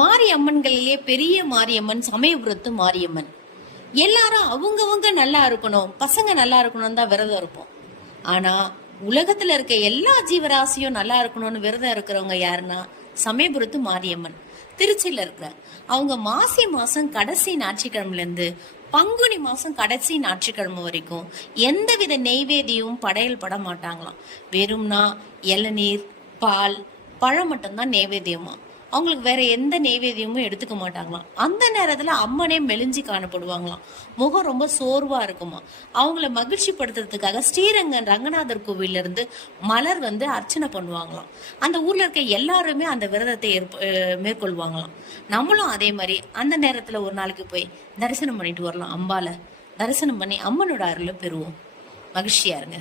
மாரியம்மன்களிலே பெரிய மாரியம்மன் சமயபுரத்து மாரியம்மன். எல்லாரும் அவங்கவங்க நல்லா இருக்கணும், பசங்க நல்லா இருக்கணும் தான் விரதம் இருப்போம். ஆனா உலகத்துல இருக்க எல்லா ஜீவராசியும் நல்லா இருக்கணும்னு விரதம் இருக்கிறவங்க யாருன்னா சமயபுரத்து மாரியம்மன். திருச்சியில இருக்கிற அவங்க மாசி மாசம் கடைசி ஞாயிற்றுக்கிழமைல இருந்து பங்குனி மாசம் கடைசி ஞாயிற்றுக்கிழமை வரைக்கும் எந்தவித நெய்வேதியும் படையல் பட மாட்டாங்களாம். வெறும்னா இளநீர், பால், பழம் மட்டும்தான் நெய்வேத்தியமா. அவங்களுக்கு வேற எந்த நெய்வேத்தியமும் எடுத்துக்க மாட்டாங்களாம். அந்த நேரத்துல அம்மனே மெலிஞ்சி காணப்படுவாங்களாம். முகம் ரொம்ப சோர்வா இருக்குமா. அவங்கள மகிழ்ச்சி படுத்துறதுக்காக ஸ்ரீரங்கம் ரங்கநாதர் கோவில்ல இருந்து மலர் அர்ச்சனை பண்ணுவாங்களாம். அந்த ஊர்ல இருக்க எல்லாருமே அந்த விரதத்தை மேற்கொள்வாங்களாம். நம்மளும் அதே மாதிரி அந்த நேரத்துல ஒரு நாளைக்கு போய் தரிசனம் பண்ணிட்டு வரலாம். அம்பால தரிசனம் பண்ணி அம்மனோட அருளை பெறுவோம். மகிழ்ச்சியா இருங்க.